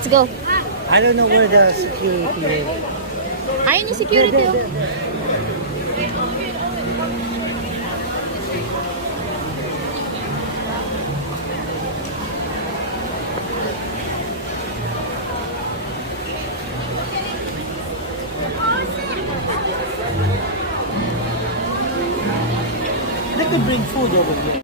Let's go. I don't know where the security is. Ayun yung security. Oh. They could bring food over here.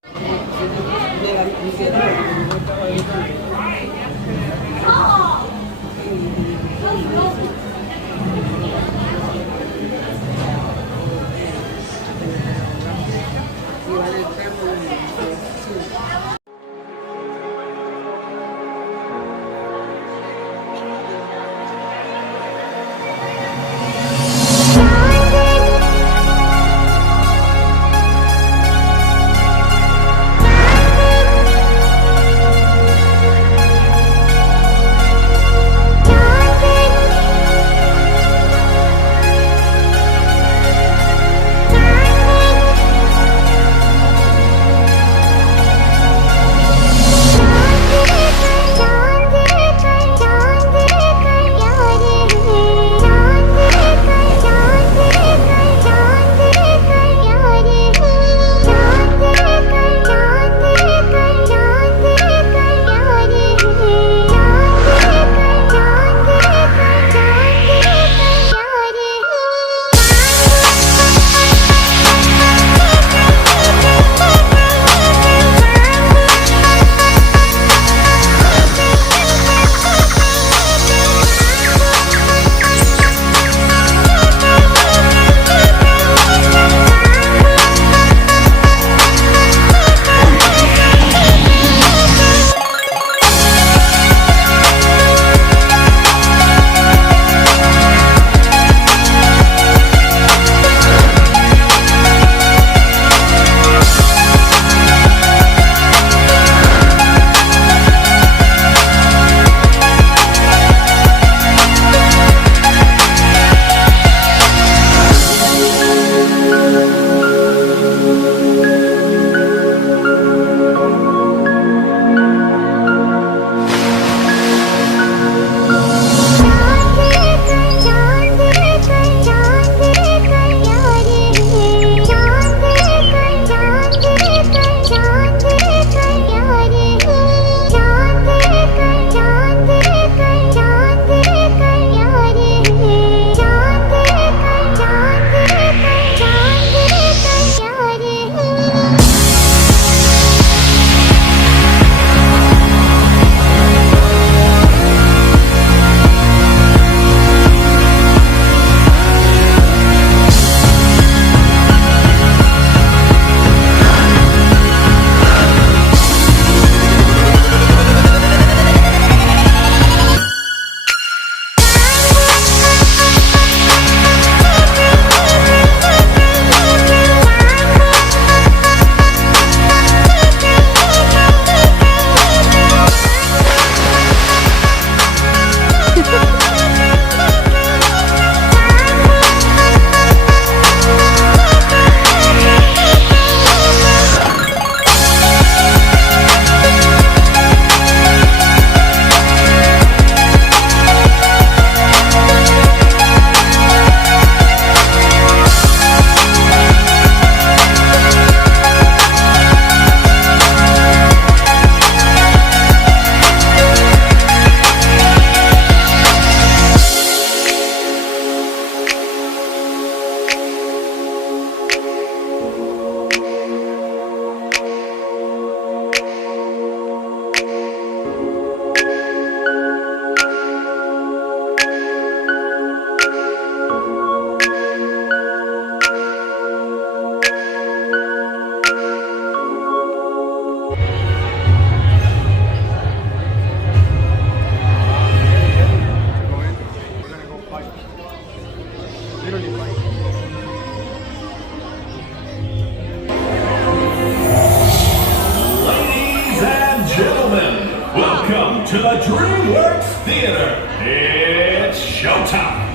to the DreamWorks Theater. It's showtime.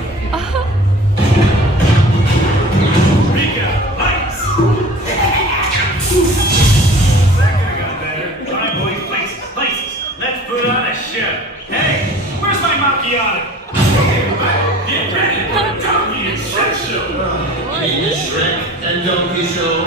Rika, lights. That could have got better. All right, boys, places. Let's put on a show. Hey, where's donkey show.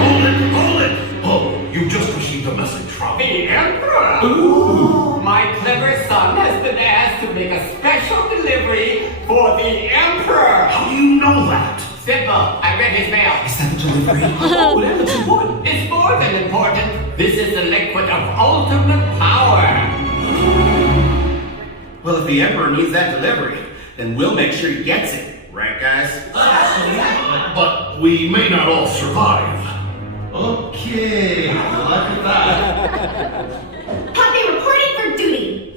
Hold it! Oh, you just received a message from The Emperor! Ooh. My clever son has been asked to make a special delivery for the Emperor! How do you know that? Simple. I read his mail. Is that a delivery? Oh, that's important. It's more than important. This is the liquid of ultimate power. Well, if the Emperor needs that delivery, then we'll make sure he gets it. Right, guys? But we may not all survive. Okay, look at that. Copy reporting for duty.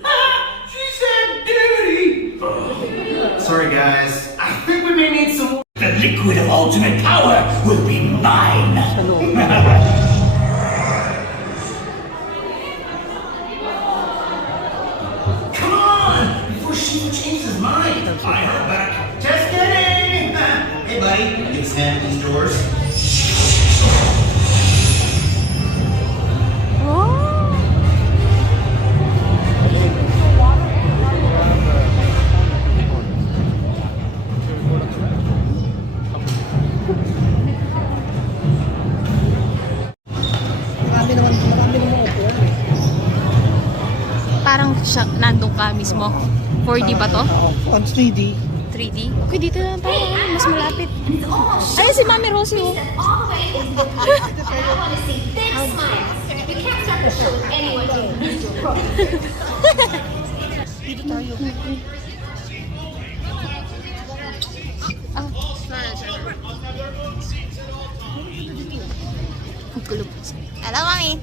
She said duty. Sorry, guys. I think we may need some. The liquid of ultimate power will be mine. Come on! Before Shiva changes his mind. I heard that. Just kidding! Hey, buddy, you can handle these doors. Marami naman upuan eh. Parang siya, nandun ka mismo. 4D ba to? On 3D. 3D? Okay, dito na tayo. Mas malapit. Ayun si Mami Rosie, oh. All the way. I want to see big smiles. You can't start the show with anyone who missed your program. Dito tayo. Ah. Ang gulo po. Hello, Mami.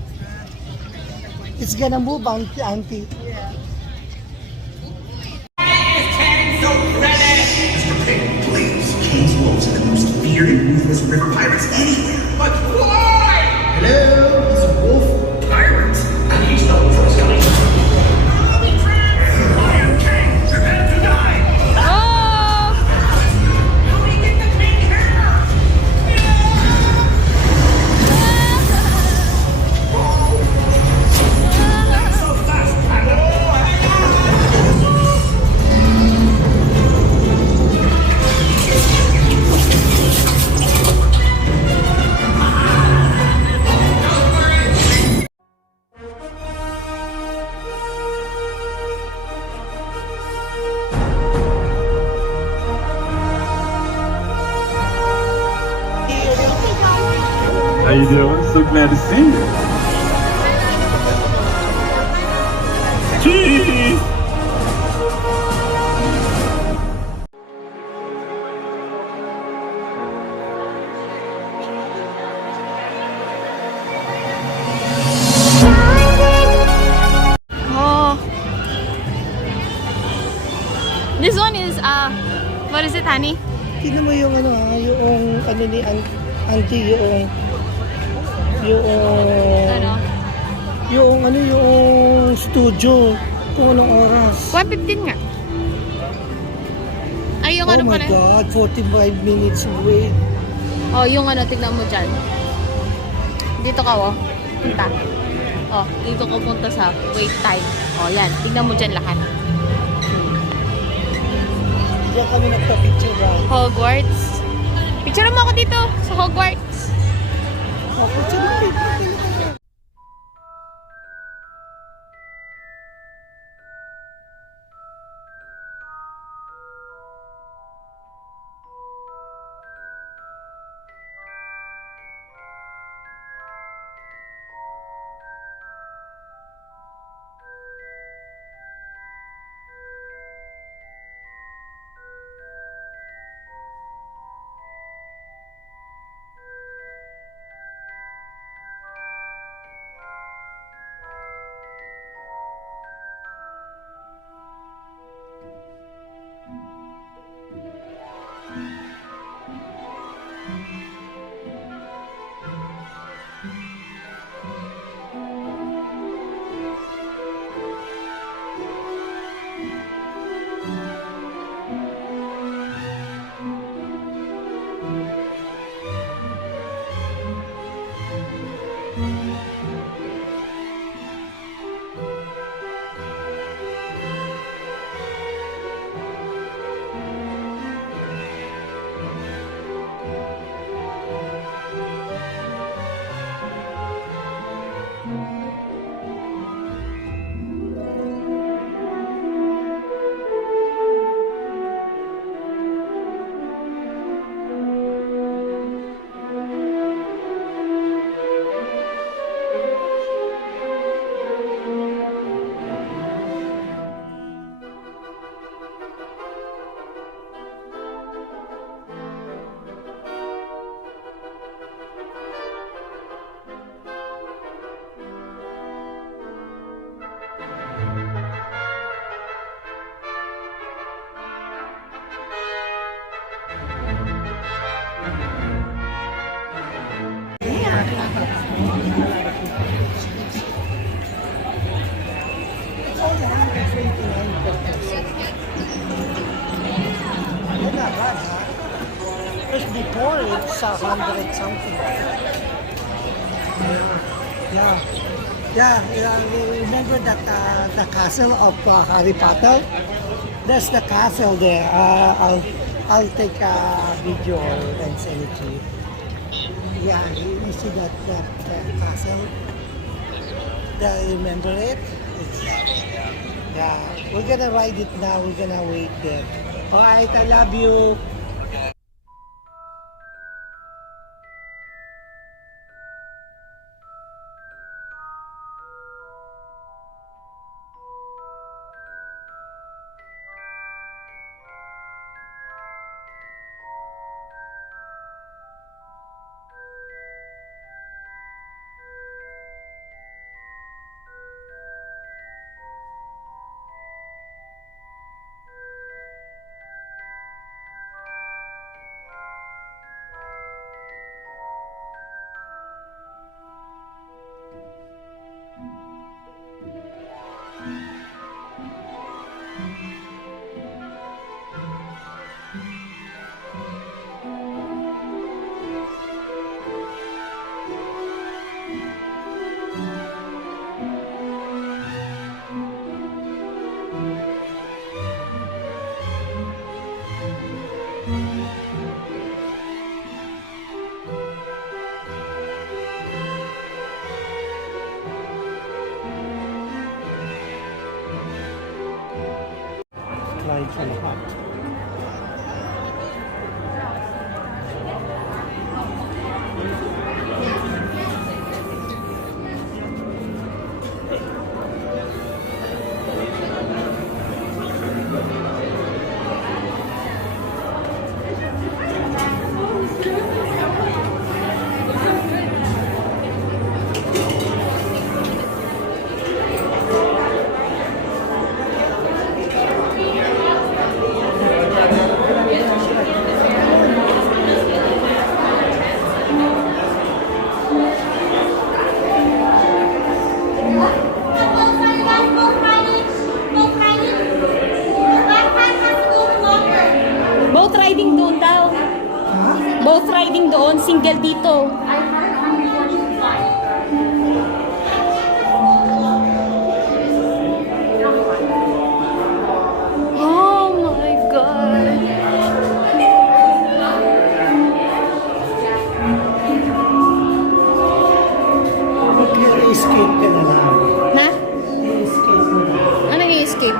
It's gonna move, auntie. Mr. Pig, please. King's wolves are the most feared and ruthless river pirates anywhere. But why? Hello, he's a wolf pirate, and he's no choice coming. Lion King, prepare to die. Oh! How do we get the king here? So fast, How you doing? So glad to see you. Cheese! Oh. This one is, what is it, honey? Tingnan mo yung ano ni auntie, Ano? yung studio. Kung anong oras. 1:15 nga. Ay, yung Oh ano my pala. God, 45 minutes wait. Oh, yung ano, tignan mo dyan. Dito ka, oh. Punta. Oh, dito ka punta sa wait time. Oh, yan. Tignan mo dyan lahat. Diyan kami nagpa-picture right? Hogwarts. Picture mo ako dito sa Hogwarts. Oh, picture mo dito. is 100 something. Yeah. You remember that the castle of Harry Potter? That's the castle there. I'll take a video and send it to you. Yeah, you see that castle? Remember it? Yeah, we're gonna ride it now. We're gonna wait there. Alright, I love you. Flying from hot. Boat riding doon daw. Boat riding doon, single dito. Oh my God. Escape ka na lang. Na? Escape na lang. Ano yung escape?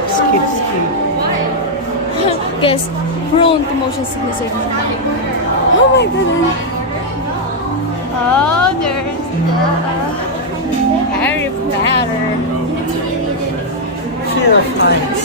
Escape. Guess, prone to motion sickness. Oh my God. Oh, there's the Harry Potter. Fear of heights.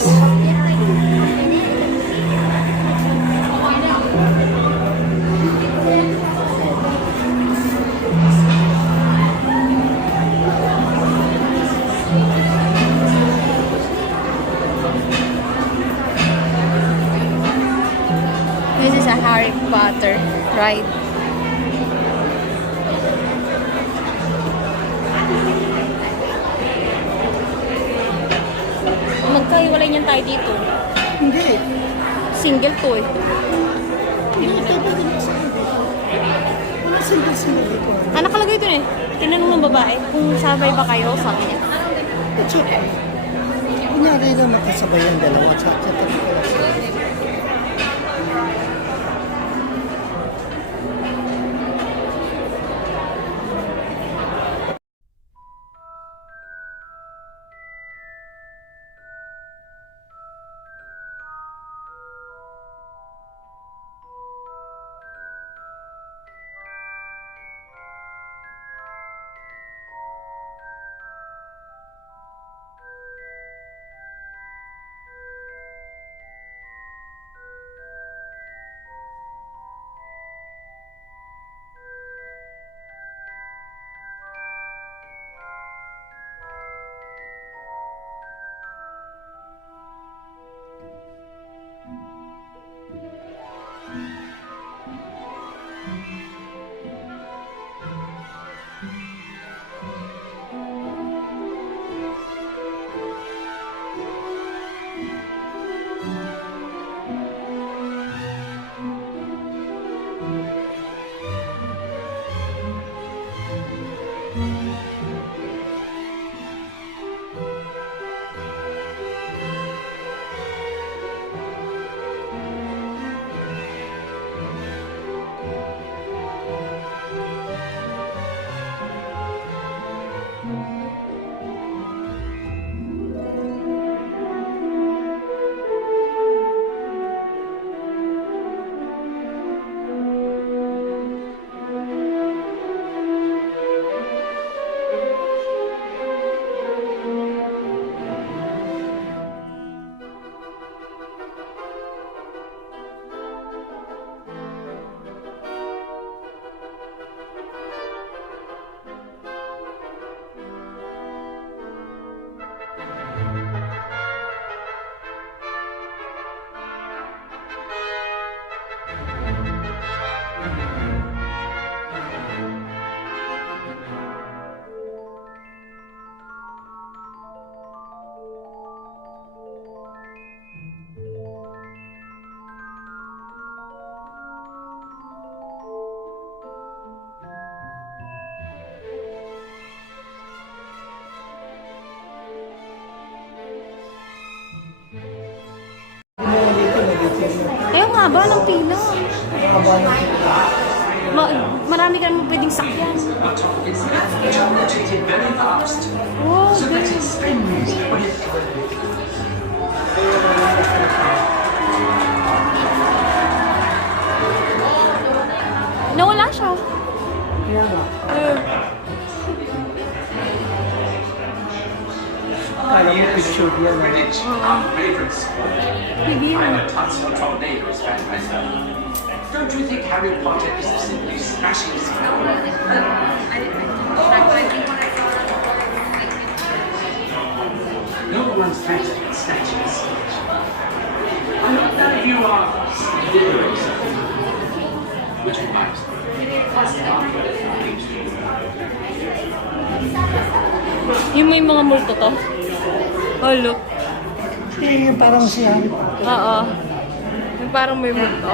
This is a Harry Potter ride. Magkahiwalay niyan tayo dito. Hindi. Single to eh. Wala single dito. Ah, nakalagay dun eh. Tinanong ng babae kung sabay ba kayo sa kanya. It's okay. Kunyari na makasabay ang dalawa. Tsaka tabi ko lang sila. haba ng pila. Haba ng Marami ka naman pwedeng sakyan. It's rotated very fast, Oh, so that good. it spins when it Nawala siya. Kaya nga. Kala mo picture yan. Quidditch, our favorite sport. Sige. I'm a Tuttle Tornadoes fan myself. Don't you think Harry Potter is simply smashing his No one's better at snatching a seat. Not that you are slithering something. Which reminds me, Yung may mga multo to. Oh, look. Yung parang si Harry Potter. Oo. Yung parang may multo.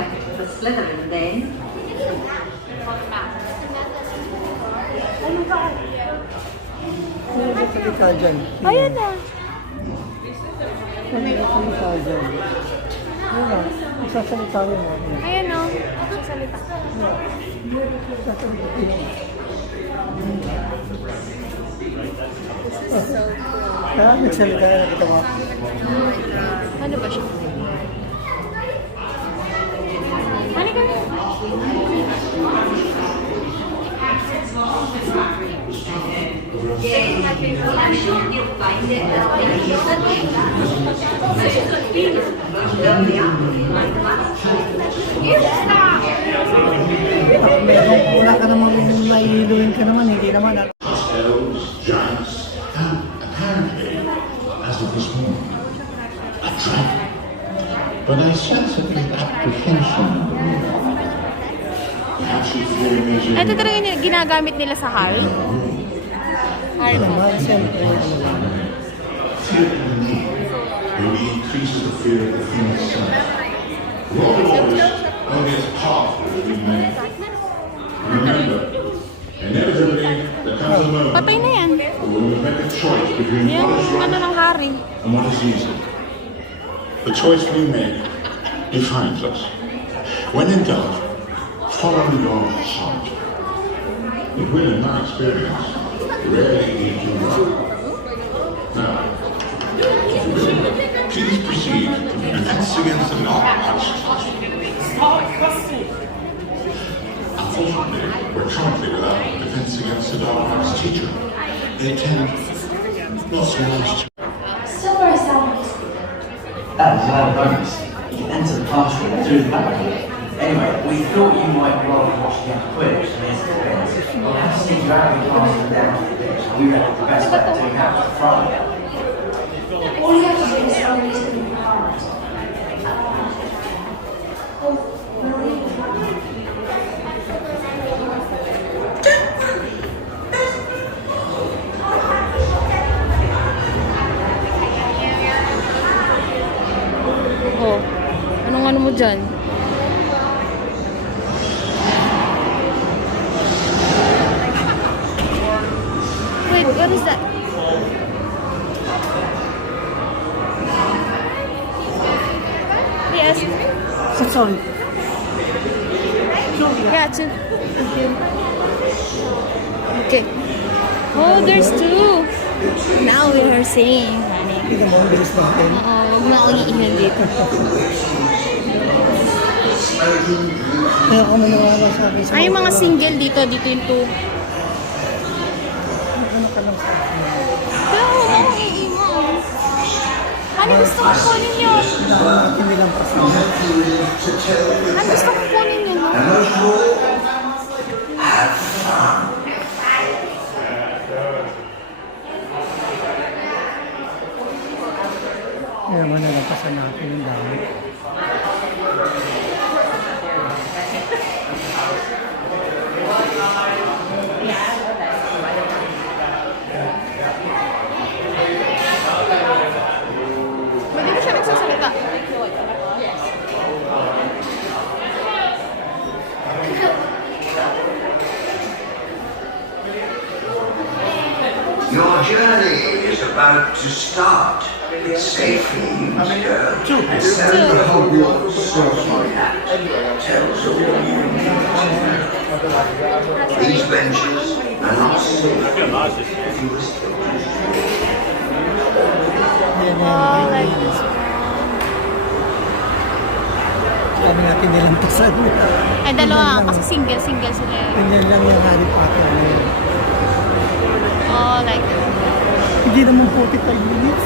Ano ba salita dyan? Ayan na. Ano ba salita dyan? Ano ba? Isasalita mo mo. Ayan o. Sasalita. Isasalita mo. Kaya nagsalita na nakita mo. Ano ba siya? Ano ka na? I'm sure you'll find it. Wala ka namang naiiluin ka naman, hindi naman. Elves, giants, and apparently, as of this morning, a dragon. But I sense a great apprehension. Perhaps you feel measured. Ito talaga yung ginagamit nila sa Harry. Harry Naman, Potter. siyempre. Fear in me only increases the fear of the thing itself. Voldemort is only as powerful as we may. Remember, inevitably there comes a moment Patay na yan. when we make a choice between Yung what is ano right ng Harry. and what is easy. The choice we make defines us. When in doubt, follow your heart. It will, in my experience, rarely lead you wrong. Now, if you will, please proceed to the defense against the non-arts. Unfortunately, we're currently without a defense against the dark arts teacher. They tend not so much to Silver sound. That was our bonus. You can enter the classroom through the back door. Anyway, we thought you might rather watch the Quidditch than the events. We'll have to sneak around the classroom down to the pitch. We reckon the best bet of doing that was the front. All you have to do is release the new heart. Oh. Anong ano mo dyan? Wait, what is that? Yes. So, sorry. Yeah, two. Okay. Oh, there's two. Now we are seeing, honey. Hindi mo, ang bilis natin. Oo, huwag na akong iinan dito. Kaya kung maniwala sa akin sa Ay, yung mga single dito, dito yung two. ano ka lang sa akin. Pero huwag akong iiwan. Honey, gusto ko kunin yun. Hindi lang kasama. Honey, gusto ko kunin yun. No? Kaya naman nalampasan natin yung dami. Pwede ko siya nagsasalita. Your journey is about to start. Safely used girl. The sound of her walk softly tells all you need to know. These benches are not safe if you was killed. Oh, like this one. Kami natin nilampasan. Ay, dalawa. Kasi single sila. Ganyan lang yung Harry Potter na yun. Oh, like this. Hindi naman 45 minutes.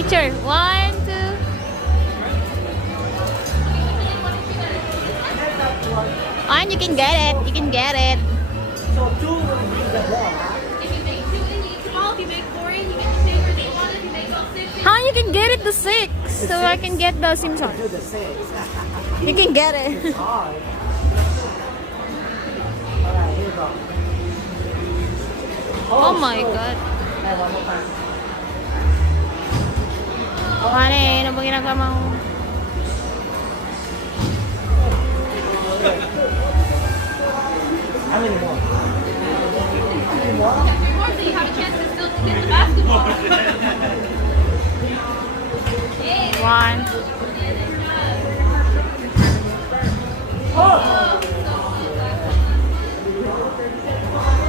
Picture. 1, 2. And you can get it. You can get it. So 2 will be the ball, huh? How you can get it to 6? So I can get the Simpsons. Do the 6. You can get it. Alright, here you go. Oh my God. Hey, one more time. Honey, ano bang ginagawa mo? How many more? So you have a chance to still get the basketball. One.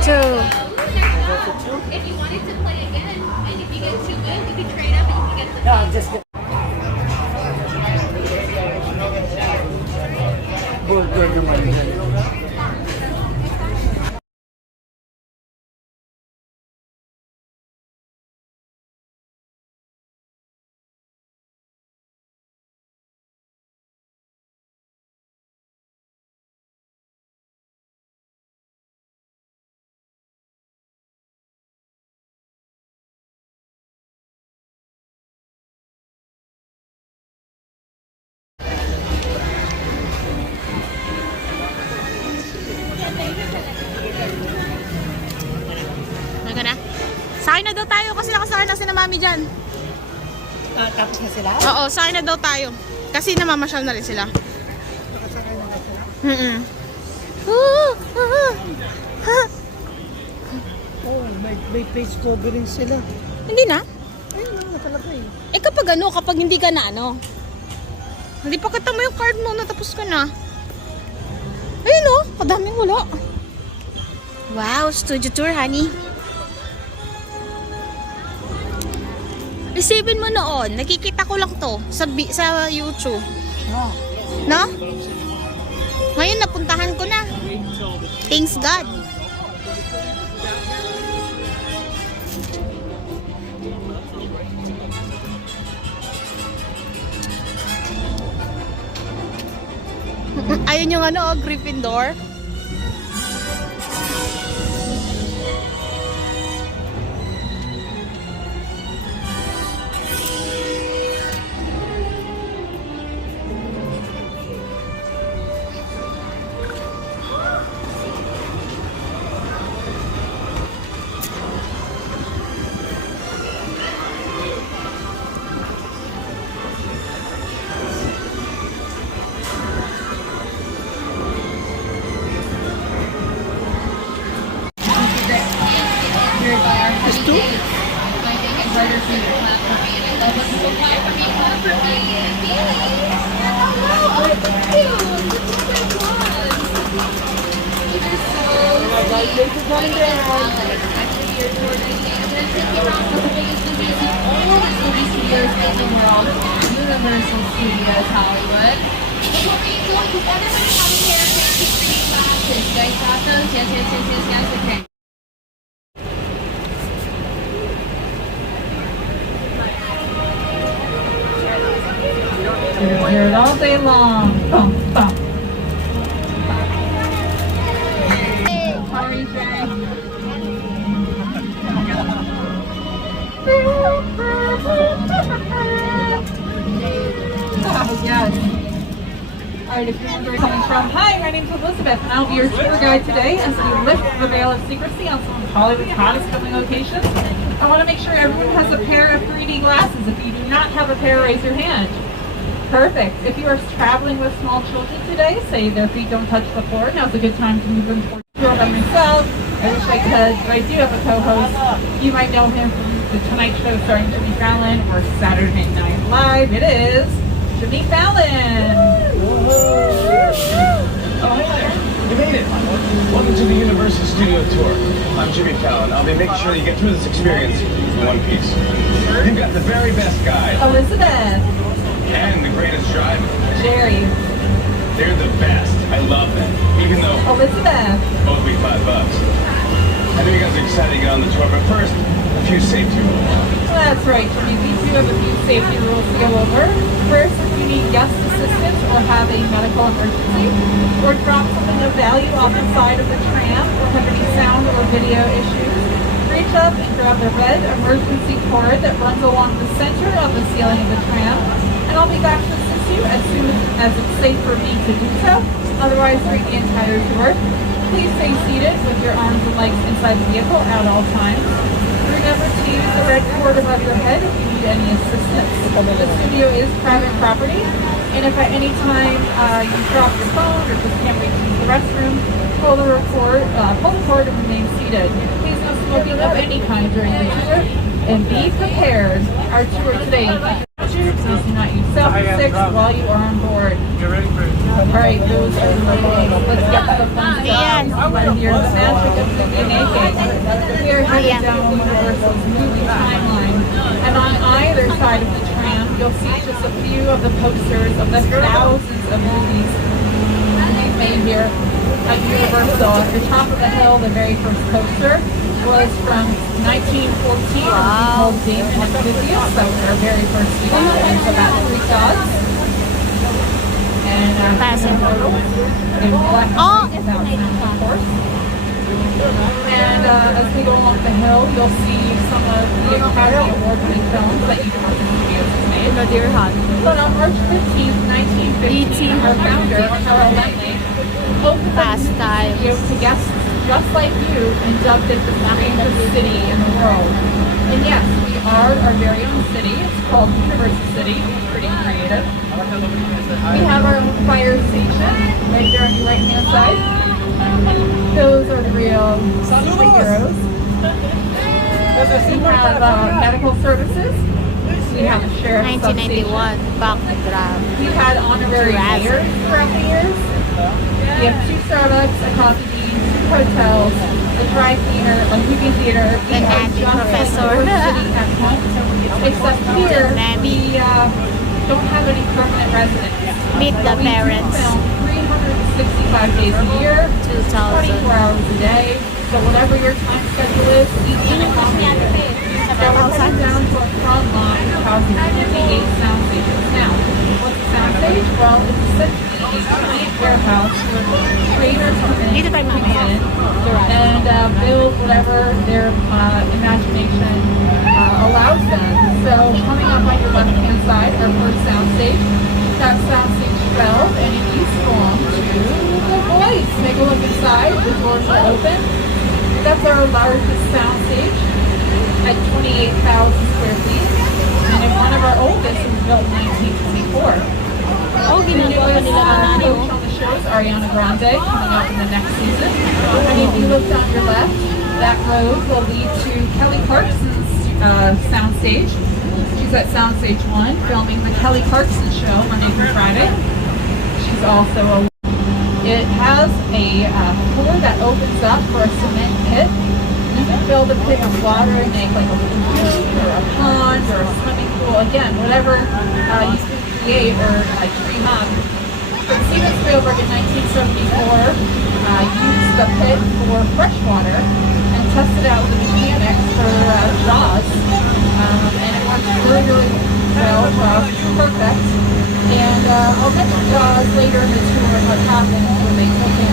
Two. If you wanted to play again, and if you get too good, you can trade up and you can get the. Yeah, just get. Burger naman yan. Naga na. Sakay na daw tayo kasi nakasakay na sina mami dyan. Tapos na sila? Oo, sakay na daw tayo. Kasi namamasyal na rin sila. Nakasakay na sila? Oh, may face covering sila. Hindi na. Ayun lang nakalagay. Eh kapag hindi ka na hindi pa kita mo yung card mo, natapos ka na. Ayun o, kadaming wala. Wow, studio tour, honey. Isipin mo noon, nakikita ko lang to sa YouTube. Ah. No? Ngayon napuntahan ko na. Thanks God. Ayun yung Gryffindor. It's two? Universal Studios Hollywood. Before we go, does everybody have a pair of fancy 3D glasses? You guys got those? Yes, okay. Hear it all day long. Bum, bum. Sorry, Jay. Oh, yes. All right, if you remember where you're coming from. Hi, my name's Elizabeth, and I'll be your tour guide today as we lift the veil of secrecy on some of Hollywood's hottest filming locations. I want to make sure everyone has a pair of 3D glasses. If you do not have a pair, raise your hand. Perfect. If you are traveling with small children today, say their feet don't touch the floor, now's a good time to move them towards the door by myself. I wish I could, but I do have a co-host. You might know him from The Tonight Show starring Jimmy Fallon or Saturday Night Live. It is Jimmy Fallon. Oh, hey there. You made it. Welcome to the Universal Studio Tour. I'm Jimmy Fallon. I'll be making sure you get through this experience in one piece. You've got the very best guide. Elizabeth. And the greatest driver. Jerry. They're the best. I love them. Even though Elizabeth. both be $5. I know you guys are excited to get on the tour, but first, a few safety rules. That's right, Jimmy. We do have a few safety rules to go over. First, if you need guest assistance or have a medical emergency, or drop something of value off the side of the tram, or have any sound or video issues, reach up and grab the red emergency cord that runs along the center of the ceiling of the tram, and I'll be back to assist you as soon as it's safe for me to do so. Otherwise, during the entire tour, please stay seated with your arms and legs inside the vehicle at all times. Remember to use the red cord above your head if you need any assistance. The studio is private property, And if at any time you drop your phone or just can't reach the restroom, pull the cord and remain seated. Please no smoking of any kind during the tour. And be prepared. Our tour today, please do not use selfie sticks while you are on board. Alright, those are the rules. Let's get to the fun stuff. Right here, the magic of movie making. We are headed down Universal's movie timeline. And on either side of the tram, you'll see just a few of the posters of the thousands of movies made here at Universal. At the top of the hill, the very first poster was from 1914. Called Damon and Pythias. That was our very first film. And it's about Greek gods. And in black and white, about sound, of course. And as we go along the hill, you'll see some of the Academy Award-winning films that Universal Studios has made. But on March 15th, 1915, our founder, Carol Langley, opened the studio to guests just like you and dubbed it the strangest city in the world. And yes, we are our very own city. It's called Universal City. It's pretty creative. We have our own fire station right there on the right-hand side. Those are the real superheroes. We have medical services. We have a sheriff's 1991, We've had honorary mayors throughout the years. We have 2 Starbucks, a coffee bean, 2 hotels, a dry cleaner, a movie theater, an Andy professor. Except here, we don't have any permanent residents. Meet the parents. We film 365 days a year, 24 hours a day. So whatever your time schedule is, each can accommodate it. Now we're coming down to our front line, housing 58 sound stations. Now, what's a sound stage? Well, it's essentially a giant warehouse where creators come in and build whatever their imagination allows them. So coming up on your left-hand side, our first sound stage. That's sound stage 12, and it used to belong to the boys. Take a look inside. The doors are open. That's our largest sound stage at 28,000 square feet. And then one of our oldest was built in 1924. The newest coach on the show is Ariana Grande, coming up in the next season. And if you look down your left, that road will lead to Kelly Clarkson's soundstage. She's at Soundstage 1, filming the Kelly Clarkson Show Monday through Friday. She's also it has a floor that opens up for a cement pit. You can fill the pit with water and make like a lagoon or a pond or a swimming pool. Again, whatever you can create or dream up. But Steven Spielberg in 1974 used the pit for fresh water and tested out the mechanics for Jaws. And it worked really, really well. Jaws was perfect. And I'll mention Jaws later in the tour what happened when they took in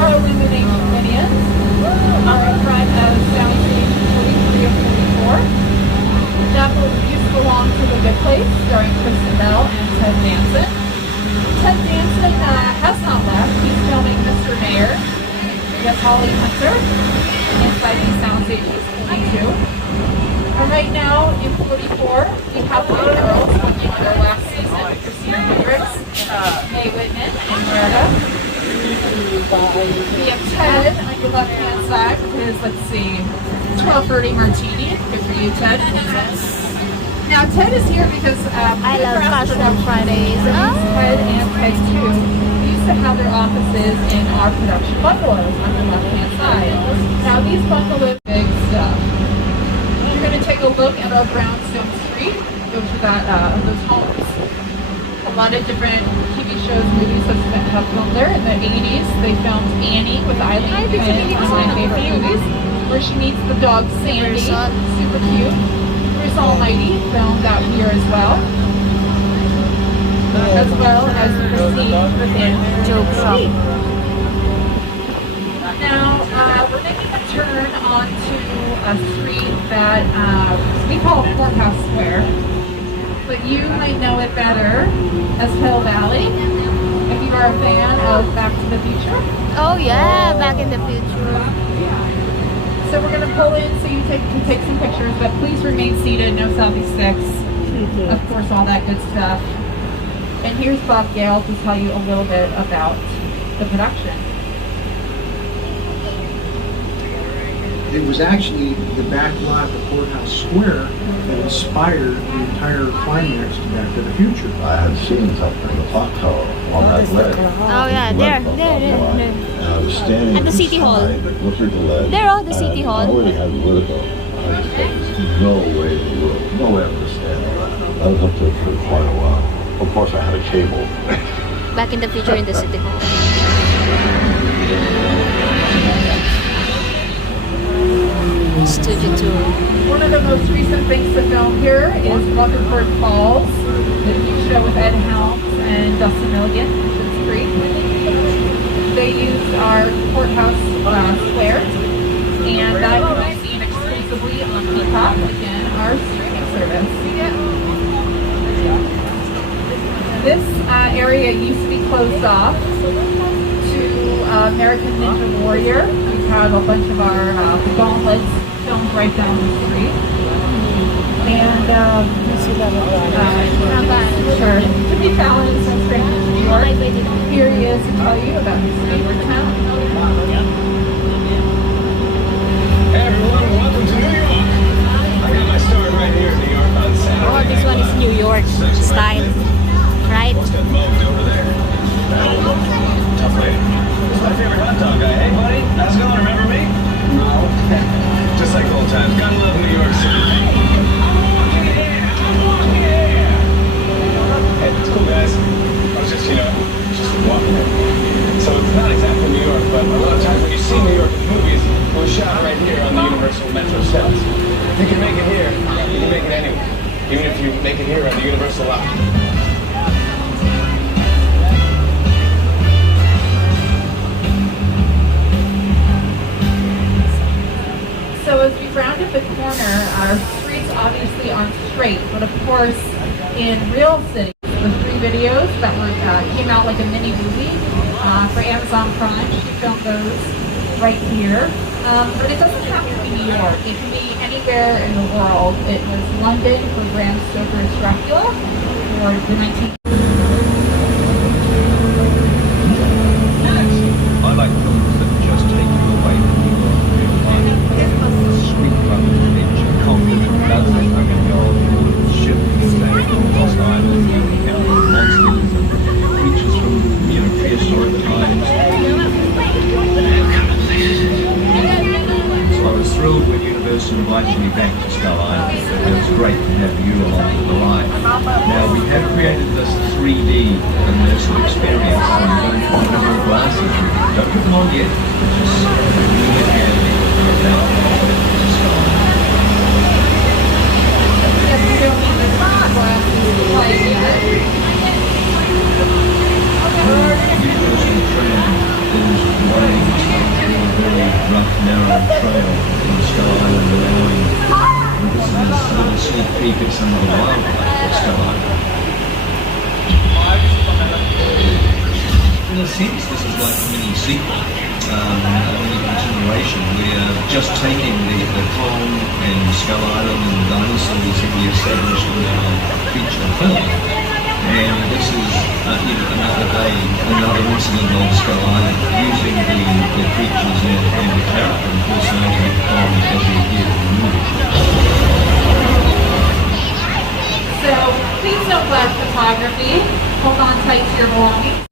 our illumination minions. On the front of Soundstage 43 and 44. That used to belong to The Good Place, starring Kristen Bell and Ted Danson. Ted Danson has not left. He's filming Mr. Mayor. Yes, Holly Hunter. Inside these soundstages, 42. And right now, in 44, we have the girls filming their last season. Christina Hendricks, Mae Whitman, and Merida. We have Ted on your left-hand side with his, let's see, 12:30 martini. Good for you, Ted. Now, Ted is here because I love Casual Fridays. Ted and Peg 2 used to have their offices in our production bungalows on the left-hand side. Now, these bungalows are big stuff. You're going to take a look at our brownstone street, which is those homes. A lot of different TV shows, movies have filmed there. In the 80s, they filmed Annie with Eileen Quinn, one of my favorite movies, where she meets the dog Sandy, super cute. Bruce Almighty filmed out here as well as the Prestige within Joke Shop. Now, we're making a turn onto a street that we call Courthouse Square, but you might know it better as Hill Valley, if you are a fan of Back to the Future. Oh yeah, Back in the Future. So we're going to pull in so you can take some pictures, but please remain seated, no selfie sticks. of course, all that good stuff. And here's Bob Gale to tell you a little bit about the production. It was actually the back lot of Courthouse Square that inspired the entire climax to Back to the Future. I had seen something, the clock tower on that ledge. Oh yeah, there. And I was standing At the City Hall. inside, looking at the ledge. There, oh, the City and Hall. I already had vertigo. I just thought, there's no way in the world, no way I'm going to stand on that. I was up there for quite a while. Of course, I had a cable. Back in the Future in the City Hall. Studio tour. One of the most recent things to film here is Rutherford Falls, the new show with Ed Helms and Dustin Milligan from Schitt's Creek. They used our courthouse square, and that can be seen exclusively on Peacock, again, our streaming service. This area used to be closed off to American Ninja Warrior. We have a bunch of our gauntlets filmed right down the street. And sure, Jimmy Fallon is from Strange New York. Here he is to tell you about his favorite town. Hey everyone, welcome to New York. I got my start right here in New York on Saturday. Oh, this one is New York style, right? What's that mode over there? Tough lady. It's my favorite hot dog guy. Hey buddy, how's it going? Remember me? No. Just like old times. Gotta love New York City. Hey, it's cool guys. I was just walking in. So it's not exactly New York, but a lot of times when you see New York in movies, it was shot right here on the Universal Metro sets. If you can make it here, you can make it anywhere. Even if you make it here on the Universal lot. So as we rounded the corner, our streets obviously aren't straight, but of course, in real cities, the 3 videos that were came out like a mini movie for Amazon Prime. She filmed those right here. But it doesn't have to be New York. It can be anywhere in the world. It was London for Bram Stoker's Dracula, or the 19... I like films that just take you away from New York. Street front nature, confident, dazzling, I mean, the old ship, Lost Island, monsters and creatures from, prehistoric times. So I was thrilled when Universal invited me back to Skull Island. It was great to have you along for the ride. Now, we have created this 3D immersive experience, so you're going to have your glasses ready. Don't put them on yet, just look at me about Skull Island. Universal Trail is running a very rough, narrow trail in Skull Island, allowing visitors a little sneak peek at some of the wildlife of Skull Island. In a sense, this is like a mini sequel, a mini continuation. We are just taking the Kong and Skull Island and the dinosaurs that we established in our feature film. And this is another day, another incident on Skull Island, using the creatures and the character and personality of Kong as we hear in the movie. So please don't flash photography. Hold on tight to your belongings.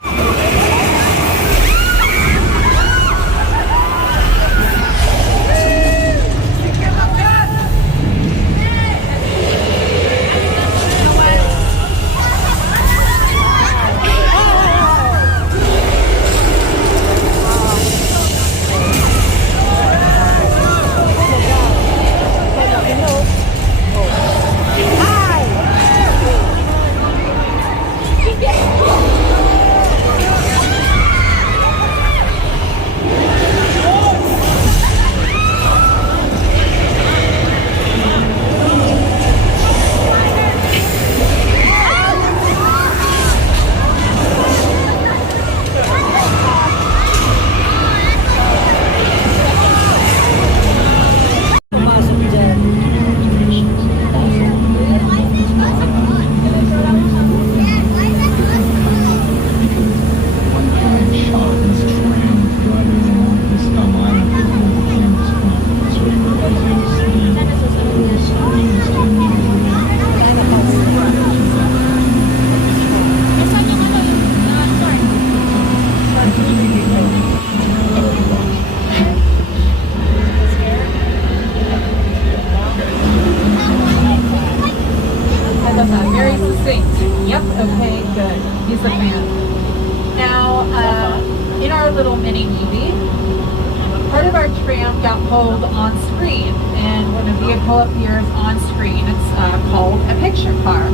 got pulled on screen. And when a vehicle appears on screen, it's called a picture car.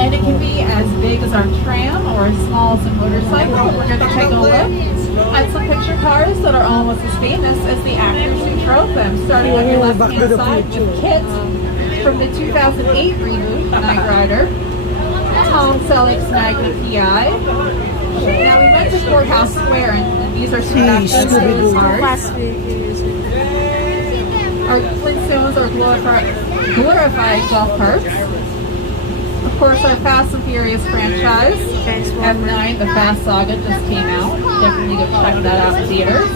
And it can be as big as our tram or as small as a motorcycle. We're going to take a look at some picture cars that are almost as famous as the actors who drove them. Starting on your left-hand side with Kit from the 2008 reboot, Knight Rider. Tom Selleck's Magnum PI. Now we went to Courthouse Square, and these are some Flintstones cars. Our Flintstones are glorified golf carts. Of course, our Fast and Furious franchise, F9, the Fast Saga, just came out. Definitely go check that out in theaters.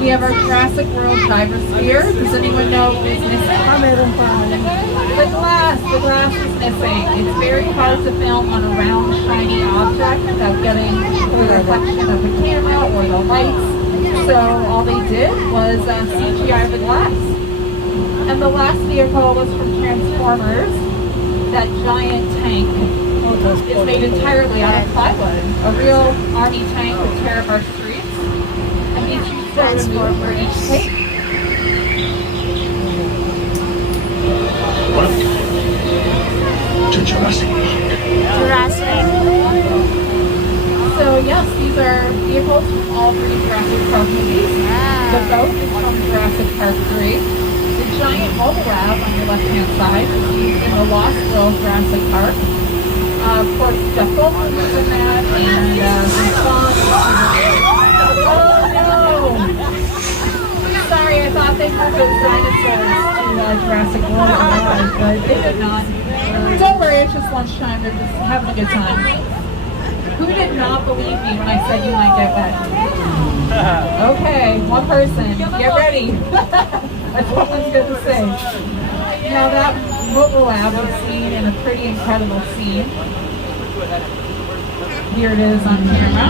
We have our Jurassic World Driver Sphere. Does anyone know what is missing? The glass is missing. It's very hard to film on a round, shiny object without getting the reflection of the camera or the lights. So all they did was CGI the glass. And the last vehicle was from Transformers. That giant tank is made entirely out of plywood. A real army tank would tear up our streets. And each transform for each take. Welcome to Jurassic Park. So yes, these are vehicles from all three Jurassic Park movies. The boat is from Jurassic Park 3. The giant mobile lab on your left-hand side is used in the Lost World Jurassic Park. Of course, Jeff Goldblum was in that, and oh no! Sorry, I thought they moved those dinosaurs to Jurassic World, but they did not. Don't worry, it's just lunchtime. They're just having a good time. Who did not believe me when I said you might get that? Okay, one person. Get ready. That's what I was going to say. Now that mobile lab was seen in a pretty incredible scene. Here it is on camera.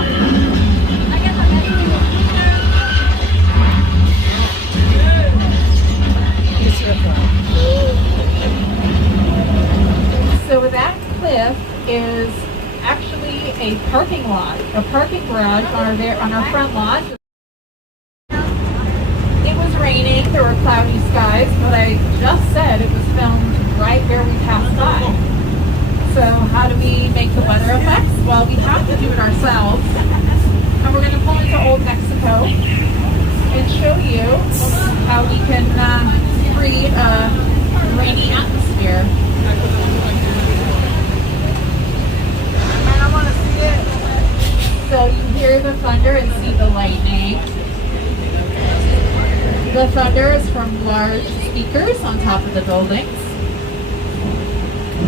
So that cliff is actually a parking lot, a parking garage on our front lot. It was raining, there were cloudy skies, but I just said it was filmed right where we passed by. So how do we make the weather effects? Well, we have to do it ourselves. And we're going to pull into Old Mexico and show you how we can create a rainy atmosphere. So you hear the thunder and see the lightning. The thunder is from large speakers on top of the buildings.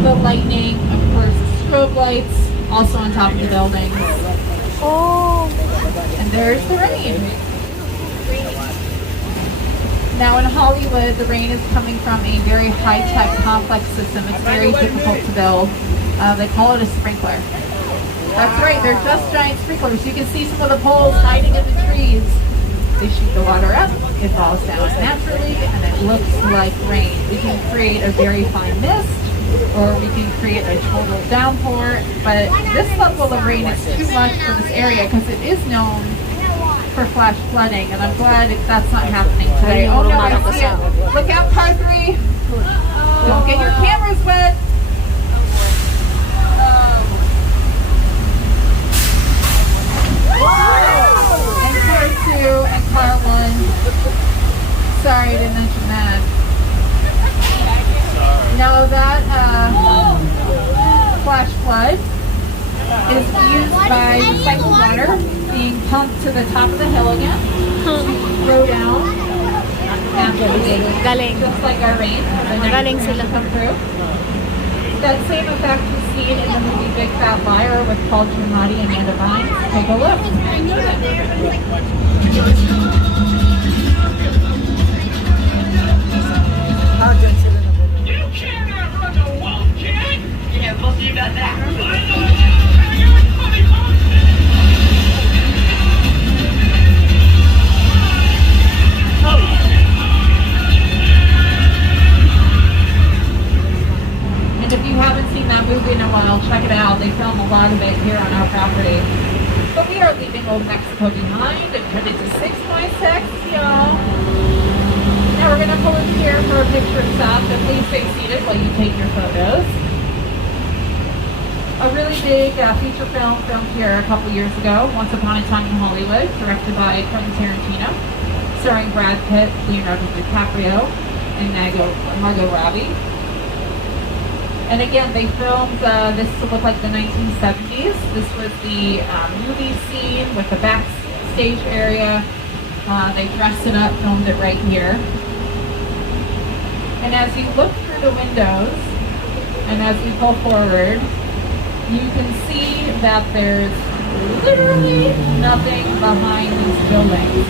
The lightning, of course, strobe lights, also on top of the buildings. Oh! And there's the rain. Now in Hollywood, the rain is coming from a very high-tech complex system. It's very difficult to build. They call it a sprinkler. That's right, they're just giant sprinklers. You can see some of the poles hiding in the trees. They shoot the water up, it falls down naturally, and it looks like rain. We can create a very fine mist, or we can create a total downpour, but this level of rain is too much for this area because it is known for flash flooding, and I'm glad that's not happening today. Oh no, I see it. Look out, car 3. Don't get your cameras wet. And car 2 and car 1. Sorry, I didn't mention that. Now that flash flood is used by recycled water being pumped to the top of the hill again to go down naturally, just like our rain. Magaling sila come through. That same effect was seen in the movie Big Fat Liar with Paul Giamatti and Amanda Bynes. Take a look. You cannot run a wildcat! Yeah, we'll see about that. And if you haven't seen that movie in a while, check it out. They film a lot of it here on our property. But we are leaving Old Mexico behind and headed to 6 by 6, y'all. picture stop, but please stay seated while you take your photos. A really big feature film filmed here a couple years ago, Once Upon a Time in Hollywood, directed by Quentin Tarantino, starring Brad Pitt, Leonardo DiCaprio, and Margot Robbie. And again, they filmed this to look like the 1970s. This was the movie scene with the backstage area. They dressed it up, filmed it right here. And as you look through the windows, and as we pull forward, you can see that there's literally nothing behind these buildings.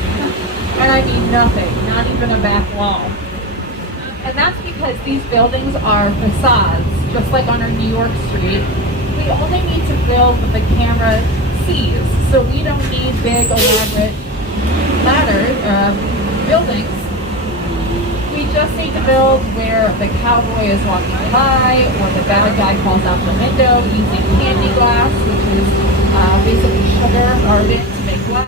And I mean nothing, not even a back wall. And that's because these buildings are facades, just like on our New York street. We only need to build what the camera sees. So we don't need big, elaborate buildings. We just need to build where the cowboy is walking by, or the bad guy falls out the window using candy glass, which is basically sugar hardened to make glass.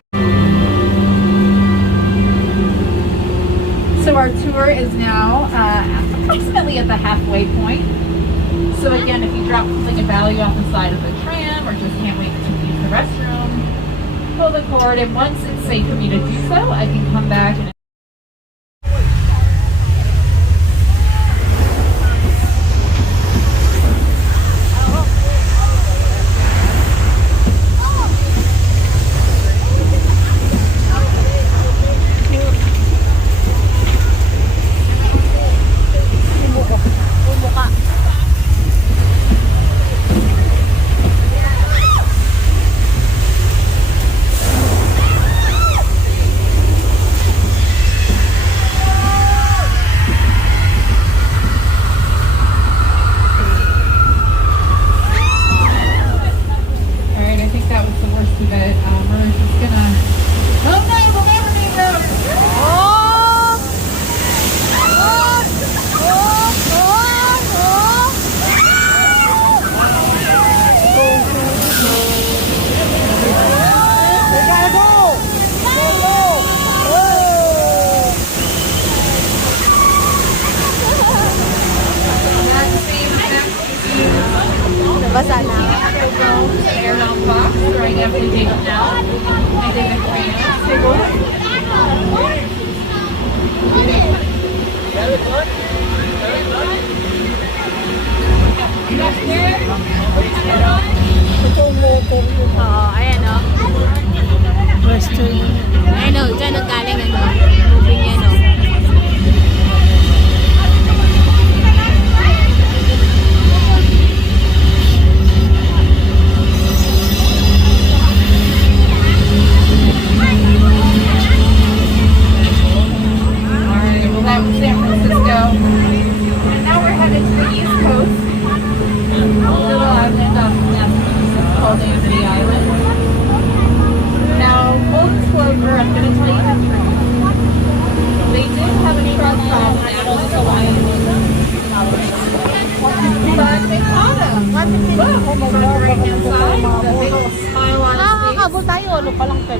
So our tour is now approximately at the halfway point. So again, if you drop something of value off the side of the tram, or just can't wait to use the restroom, pull the cord, and once it's safe for me to do so, I can come back and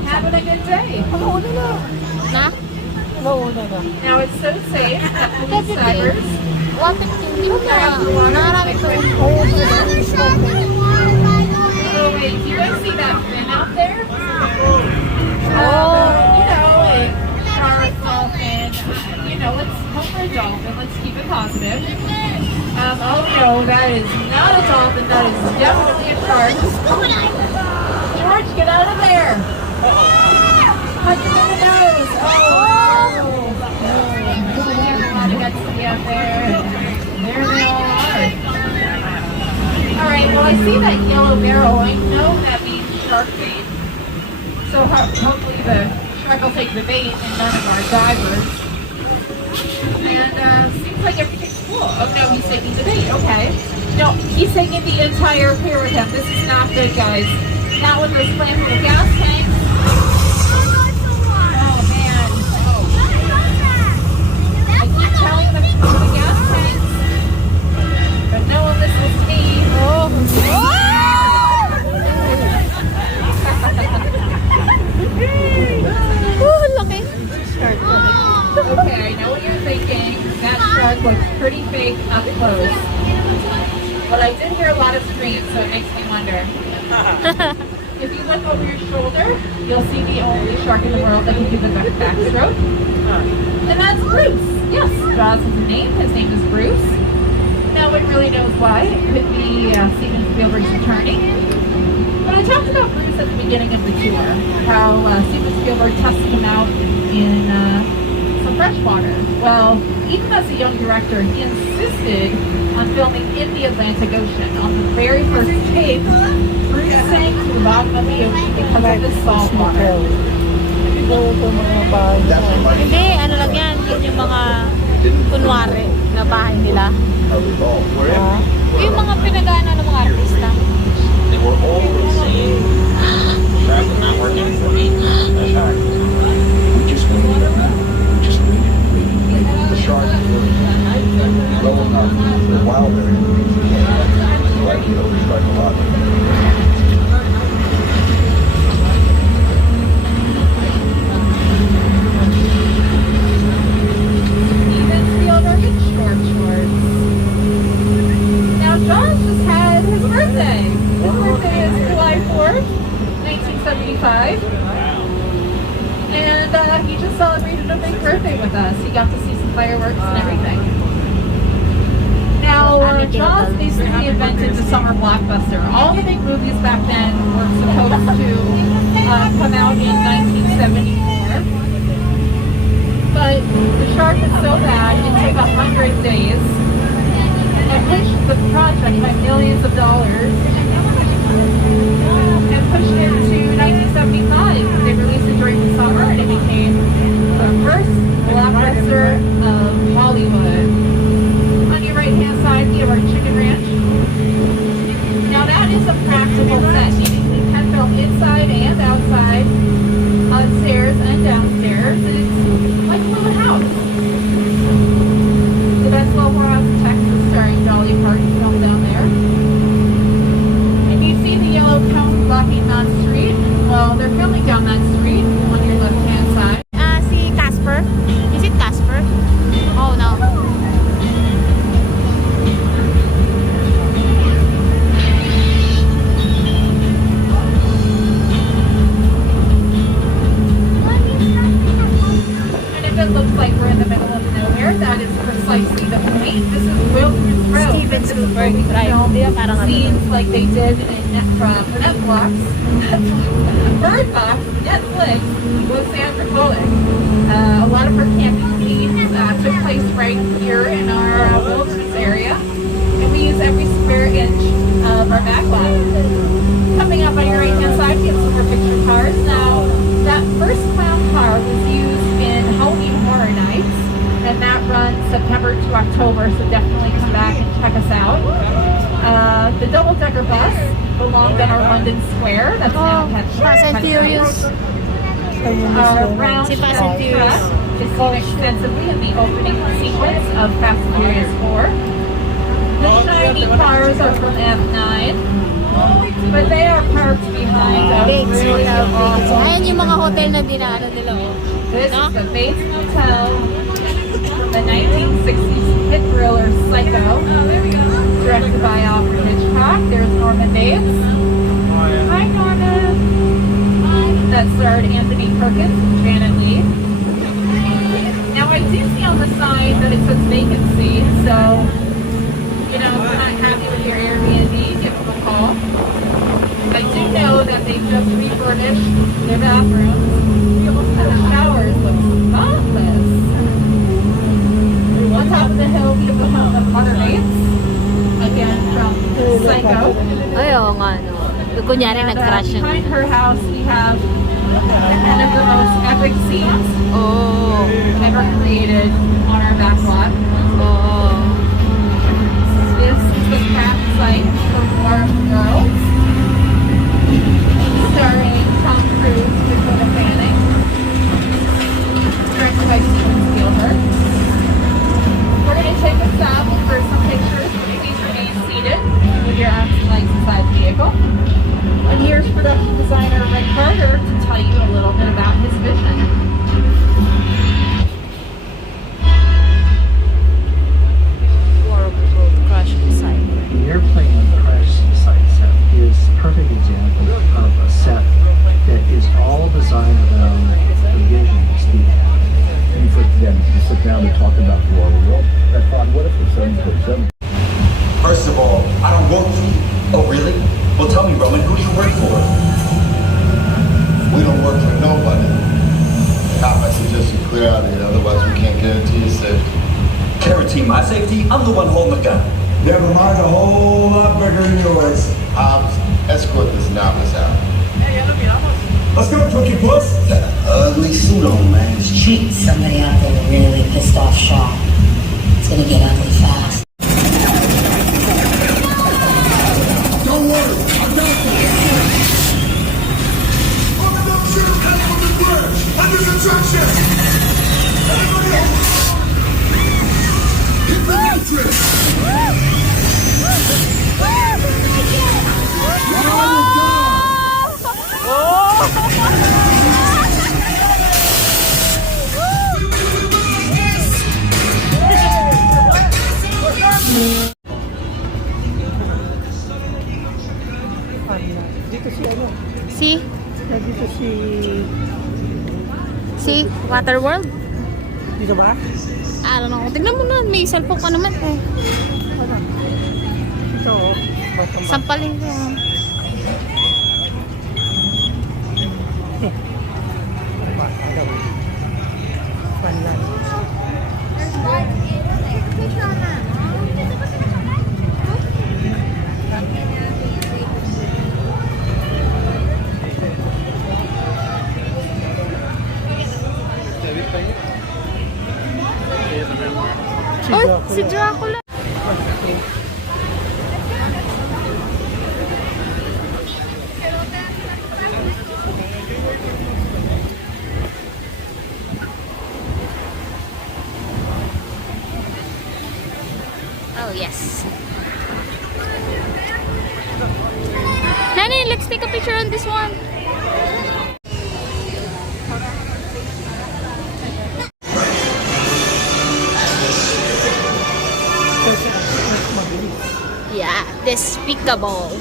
having a good day. Now it's so safe that police divers Oh wait, do you guys see that fin out there? You know, like shark, dolphin, let's hope for a dolphin. Let's keep it positive. Oh no, that is not a dolphin, that is definitely a shark. George, get out of there! Punch him in the nose! I got to be out there, and there they all are. Alright, well I see that yellow barrel. I know that means shark bait. So hopefully the shark will take the bait and none of our divers. And seems like everything's cool. Oh no, he's taking the bait. Okay. No, he's taking the entire pier with him. This is not good, guys. Not with those flammable gas tanks. Oh man. I keep telling them to put the gas tanks, but no one listens to me. Okay, I know what you're thinking. That shark shark looks pretty fake up close. But I did hear a lot of screams, so it makes me wonder. If you look over your shoulder, you'll see the only shark in the world that can do the backstroke. And that's Bruce. Yes, Jaws has a name. His name is Bruce. No one really knows why. It could be Steven Spielberg's attorney. But I talked about Bruce at the beginning of the tour, how Steven Spielberg tested him out in some fresh water. Well, even as a young director, he insisted on filming in the Atlantic Ocean. On the very first tape, Bruce sank to the bottom of the ocean because of the salt water. Hindi, ano lang yan. Yun yung mga kunwari na bahay nila. Yung mga pinagana ng mga artista. They were all the same. That was not working for me. That's hard. We just waited. We just waited. The shark was low enough for Wilder. Like he always tried a lot. Steven Spielberg in short shorts. Now, Jaws just had his birthday. His birthday is July 4th, 1975. And he just celebrated a big birthday with us. He got to see some fireworks and everything. Now, Jaws basically invented the summer blockbuster. All the big movies back then were supposed to come out in 1974. But the shark was so bad, it took 100 days. And pushed the project by millions of dollars. And pushed it to 1975. They released it during the summer and it became the first blockbuster of Hollywood. On your right hand side, we have our chicken ranch. Now that is a practical set, meaning we can film inside and outside, upstairs and downstairs. It's like a little house. The Best Level House in Texas, starring Dolly Parton, filmed down there. And you see the yellow cone blocking that street. Well, they're filming down that street on your left-hand side. Si Casper. Is it Casper? Oh, no. And if it looks like we're in the middle of nowhere, that is precisely the point. This is Wilderness Road. Steven This is Spielberg, where we right? film Parang ano. scenes like they did in Netflix. Bird Box, Netflix, with Sandra Bullock. A lot of her camping scenes took place right here in our wilderness area. And we use every square inch of our backlot. Coming up on your right hand side, we have some more picture cars. Now, that first clown car was used in Halloween Horror Nights, and that runs September to October, so definitely come back and check us out. The double-decker bus belonged on our London Square. That's now Fast and Furious. Our brown Si Fast and Chevy truck Furious. is seen extensively in the opening sequence of Fast and Furious 4. The shiny cars are from F9, but they are parked behind a Bates really Motel. awesome. Ayan yung mga hotel na dinaanan nila. Oh. This No? is the Bates Motel, the 1960s hit thriller Psycho, directed by Alfred Hitchcock. There's Norman Bates. Hi, Norman. That starred Anthony Perkins and Janet Leigh. Now, I do see on the sign that it says vacancy, so, you know, if you're not happy with your Airbnb, give them a call. I do know that they just refurbished their bathrooms. The showers look spotless. On top of the hill, we have the home of Mother Bates, again from Psycho. Ay, oo nga, no. Kunyari, And, nag-crash yun. behind her house, we have one of the most epic scenes Oh. ever created on our back lot. Oh. This is the craft site for War Girls, starring Tom Cruise and Dakota Fanning, directed by Steven Spielberg. We're going to take a stop for some pictures, but please remain seated with your arms and legs inside the vehicle. And here's production designer Rick Carter to tell you a little bit about his vision. sit down to talk about the war. Well, I thought, what if the 747? First of all, I don't work for you. Oh, really? Well, tell me, Roman, who do you work for? We don't work for nobody. Cop, I suggest you clear out of here, otherwise we can't guarantee your safety. Guarantee my safety? I'm the one holding the gun. Never mind, a whole lot bigger than yours. Hobbs, escort this novice out. Let's go, Twinkie Puss. Got an ugly suit on, man. It's cheap. Somebody out there really pissed off Shaw. It's gonna get ugly fast. Don't worry, I got this. Open up, shoot, head on the bridge. Under construction. Everybody else. Hit the matrix. Dito si ano? See? Dito si... See? Waterworld? Dito ba? I don't know. Tignan mo na. May cellphone ka naman eh. Ano? Ito oh. Sampalin ko. Panlan. Oh, si Dracula. Oh, yes. Nani, let's take a picture on this one. Yeah, despicable.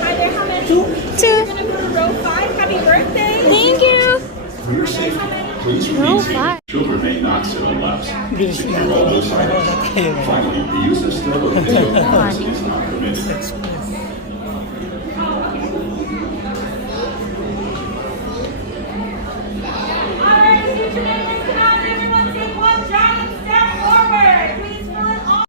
Hi there, how many? Two. You're gonna go to row 5. Happy birthday. Thank you. For your safety, please Row remain seated. 5. Children may not sit on laps. Bilis Secure natin. all those items. Finally, the use of still or video cameras is not permitted. Alright, future members, come on, everyone take one giant step forward. Please fill it all.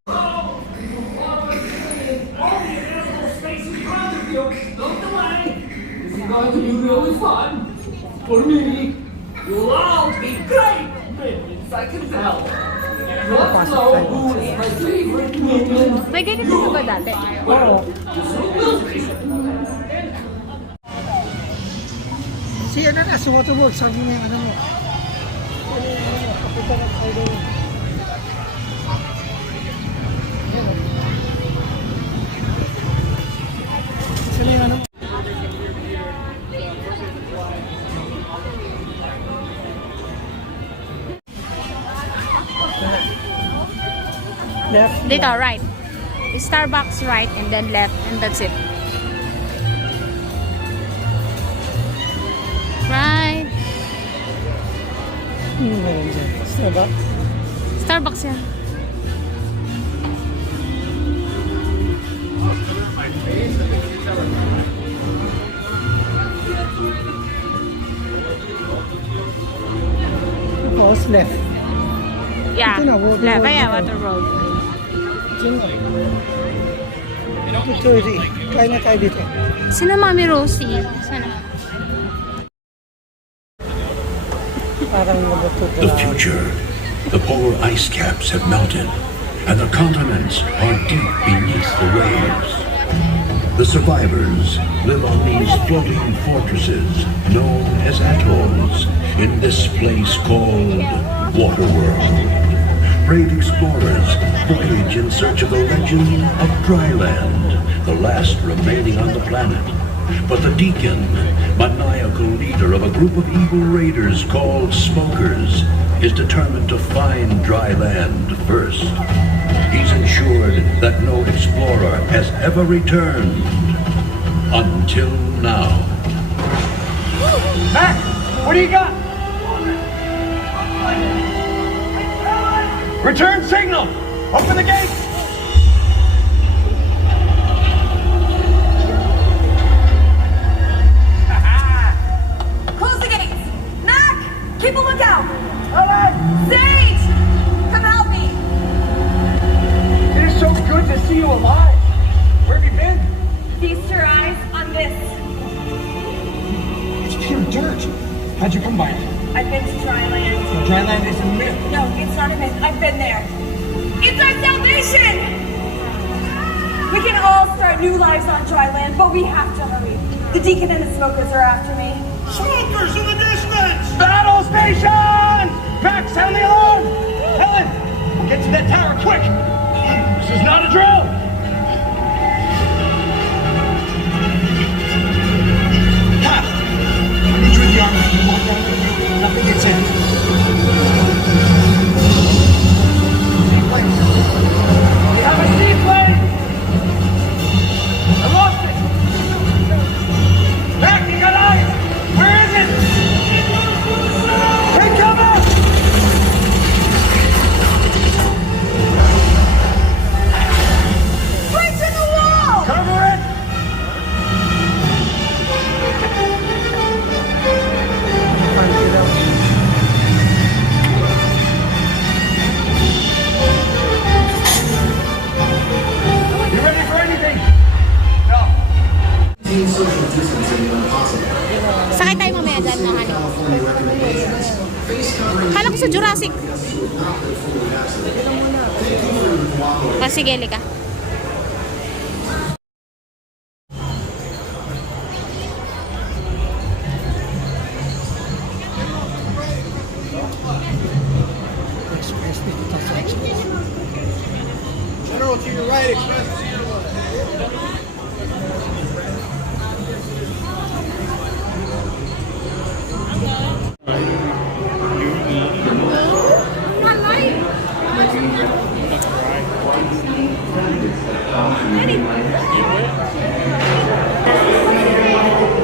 This is going to be really fun. For me, you'll all be great minions, I can tell. Let's know who is my favorite minion. May ganito ka ba dati? Oo. Si ano na, si Waterworld, sabi niya yung ano mo. Kapita na tayo doon. Sino yung ano? Left. Dito, right. Starbucks right and then left and that's it. Right. Meron dyan. Starbucks. Starbucks yan. Tapos left. Yeah. Ito na, Waterworld Left. Kaya na. Waterworld. Diyan na. Ito, kaya na tayo dito. Sino Mami Rosie? Sana? Parang The future. The polar ice caps have melted, and the continents are deep beneath the waves. The survivors live on these floating fortresses known as atolls in this place called Waterworld. Brave explorers voyage in search of the legend of Dryland, the last remaining on the planet. But the Deacon, maniacal leader of a group of evil raiders called Smokers, is determined to find dry land first. He's ensured that no explorer has ever returned. until now. Mac, what do you got? Return signal. Open the gate. Close the gates! Mac! Keep a lookout! Sage! Come help me! It is so good to see you alive. Where have you been? Feast your eyes on this. It's pure dirt. How'd you come by it? I've been to Dryland. Dryland is a myth. No, it's not a myth. I've been there. It's our salvation! We can all start new lives on Dryland, but we have to hurry. The Deacon and the Smokers are after me. Smokers in the distance! Battle stations! Mac, sound the alarm! Helen, we'll get to that tower quick! This is not a drill! Kyle, I need you in the armor. You walk down with me. Nothing gets in. We have a seaplane! I lost it! Mac, you got eyes! Where is it? Take cover! Right to the wall! Cover it! You ready for anything? No. Social distancing when possible. Sakay tayo mamaya dyan, no, honey. California recommendations. Face covering. Kala ko sa Jurassic. Not been fully vaccinated. Thank you for your cooperation. O, sige, Lika. General, to your right, express to your left.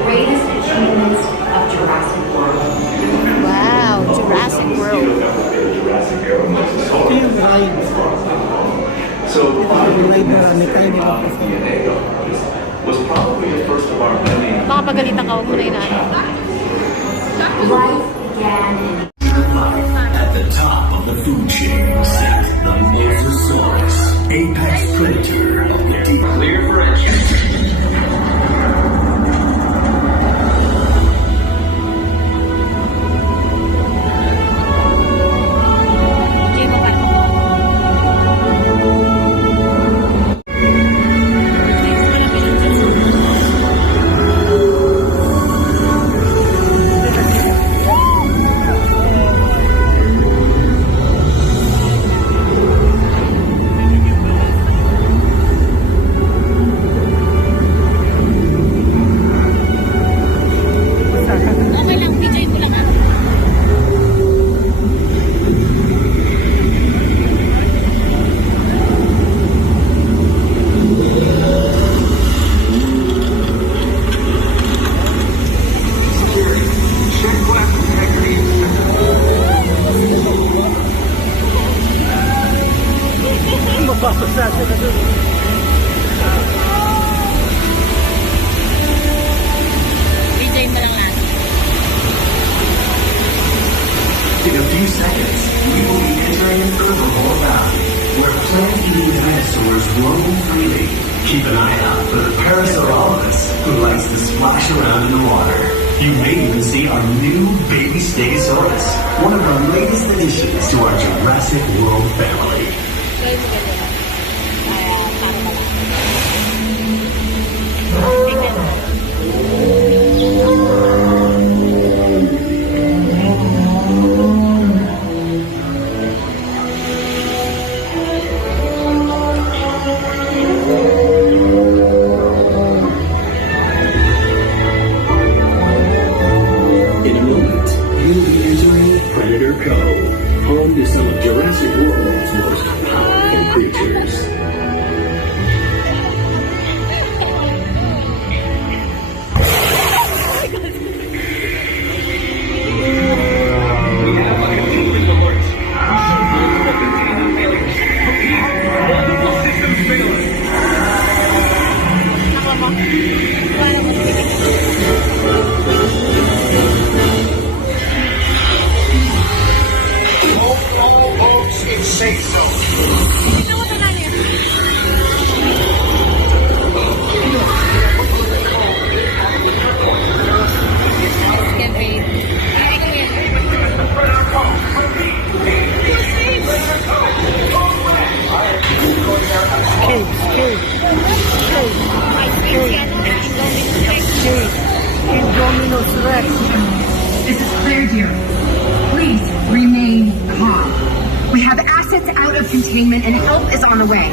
Greatest achievements of Jurassic World. Wow, Jurassic World. So, was probably the first of our many. Baka pagalitan ka, huwag mo na inaano. Life began in At the top of the food chain sat the Mosasaurus, apex predator of the deep. Clear for entry. In a few seconds, we will be entering Herbivore Valley, where plant-eating dinosaurs roam freely. Keep an eye out for the Parasaurolophus, who likes to splash around in the water. You may even see our new baby Stegosaurus, one of our latest additions to our Jurassic World family. In a moment, we'll be entering Predator Cove, home to some of Jurassic World's most powerful creatures. here. Please remain calm. We have assets out of containment and help is on the way.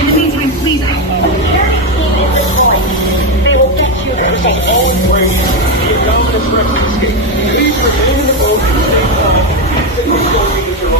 In the meantime, please. They will get you there. Wait. The anomalous threats escape. Please remain in the boat and stay calm. Signal slowly with your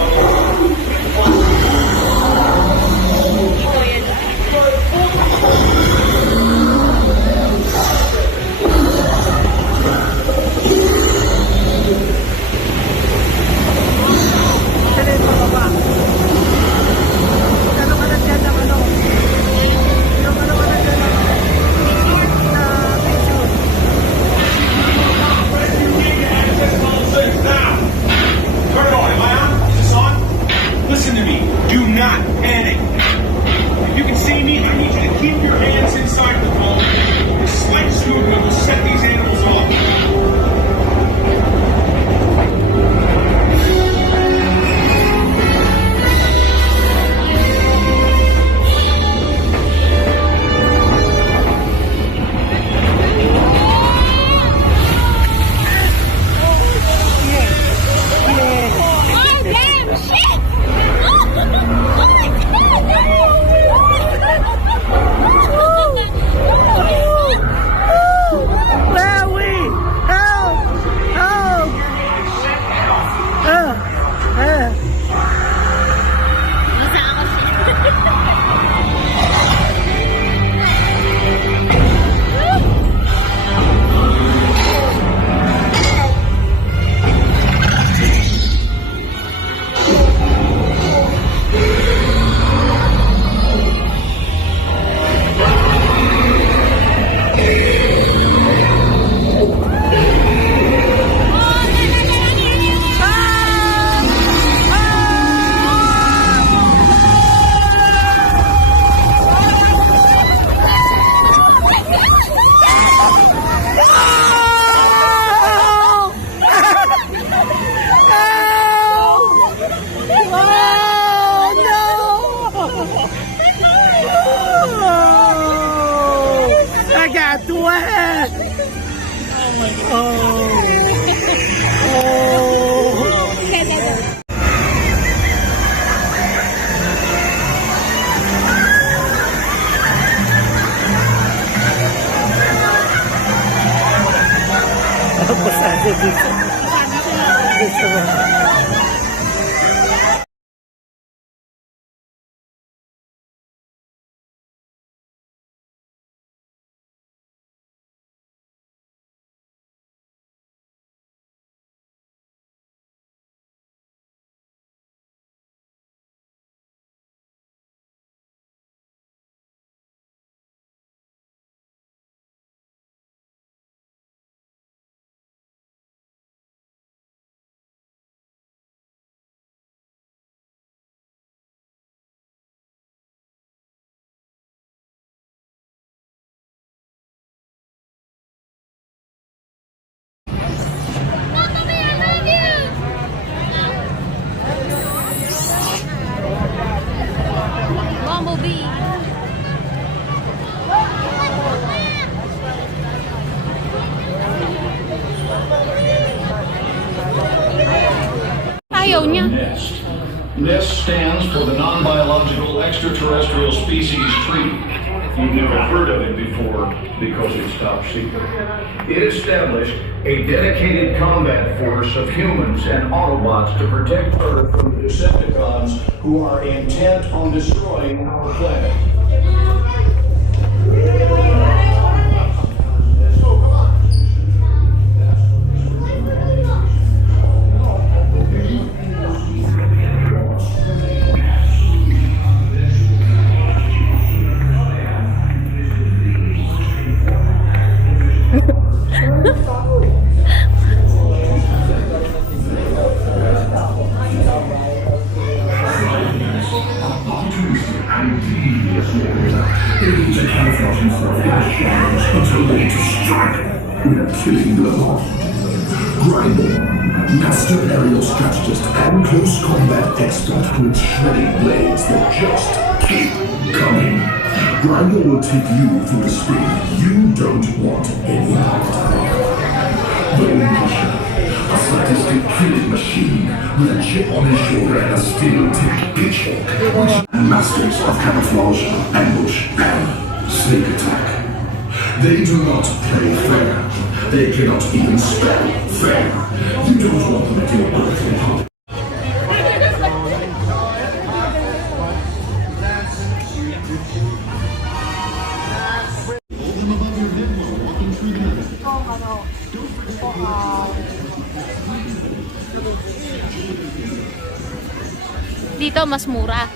Listen to me. Do not panic. If you can see me, I need you to keep your hands inside the boat. The slightest movement will set these animals off. NEST stands for the Non-Biological Extraterrestrial Species Treaty. You've never heard of it before because it's top secret. It established a dedicated combat force of humans and Autobots to protect Earth from the Decepticons who are intent on destroying our planet. Killing blow. Grindel, master aerial strategist and close combat expert with shredding blades that just keep coming. Grindel will take you through a speed you don't want any part. Bone crusher, a sadistic killing machine with a chip on his shoulder and a steel-tipped pitchfork. Masters of camouflage, ambush, and sneak attack. They do not play fair. They cannot even spell fair. You don't want them at your birthday party. Dito mas mura.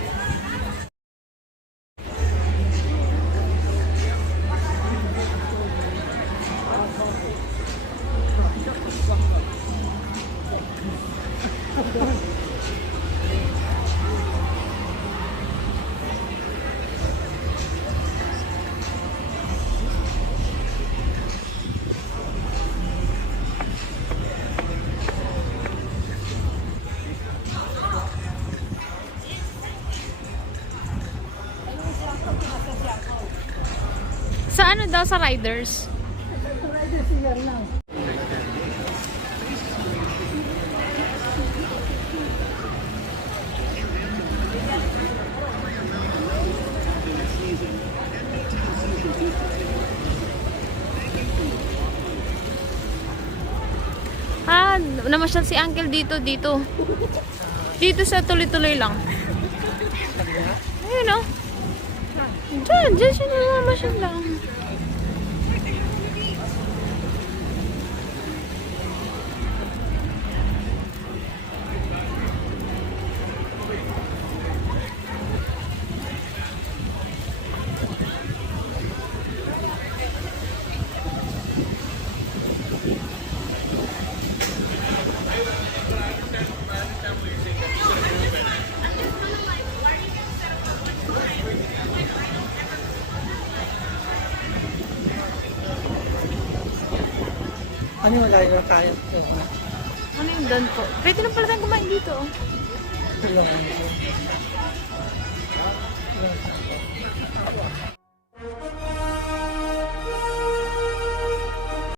Sa ano daw sa riders? Namasyal si Uncle dito. Dito sa tuloy-tuloy lang. Ayun o. Diyan siya namasyal lang. Ano yung layo na kaya? Ano yung doon po? Pwede na pala tayong kumain dito. Tulungan ko.